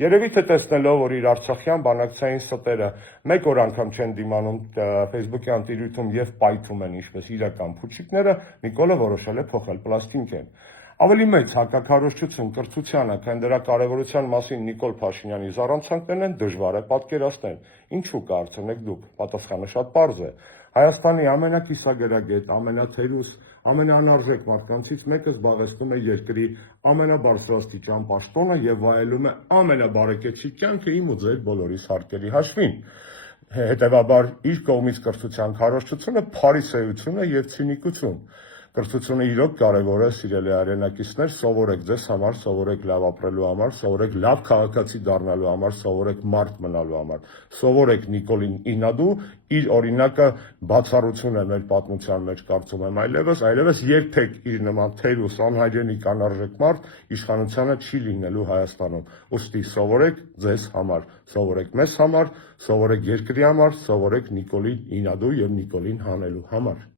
Երևի թե տեսնելով, որ իր արցախյան բանակցային ստերը մեկ օր անգամ չեն դիմանում Facebook-յան տիրույթում եւ պայթում են ինչպես իրական փուչիկները, Նիկոլը որոշել է փոխել պլաստինկեն։ Ավելի մեծ հակաքարոզչություն կրթությանը, քան դրա կարևորության մասին Նիկոլ Փաշինյանի զառանցանքներն են, դժվար է պատկերացնել։ Ինչու կարծեք դուք։ Պատասխանը շատ պարզ է։ Հայաստանի ամենակիսագերագետ, ամենաթերուս, ամենաանարժեք մարդկանցից մեկը զբաղեցնում է երկրի ամենաբարձրաստիճան պաշտոնը եւ վայելում է ամենաբարեկեցիկ կյանքը իմ ու ձեր բոլորիս հարկերի հաշվին։ Հետևաբար իր կողմից կրթության քարոզչությունը փարիսեություն է եւ ցինիկություն։ Կրթությունը իրոք կարևոր է, սիրելի հայրենակիցներ, սովորեք ձեզ համար, սովորեք լավ ապրելու համար, սովորեք լավ քաղաքացի դառնալու համար, սովորեք մարդ մնալու համար, սովորեք Նիկոլին Ինադու, իր օրինակը բացառություն է մեր պատմության մեջ, կարծում եմ, այլևս երբեք իր նման թերուս անհայրենիք անարժեք մարդ իշխանությանը չի լինելու Հայաստանում։ Ուստի սովորեք ձեզ համար, սովորեք մեզ համար, սովորեք երկրի համար, սովորեք Նիկոլին Ինադու եւ Նիկոլին հանելու համար։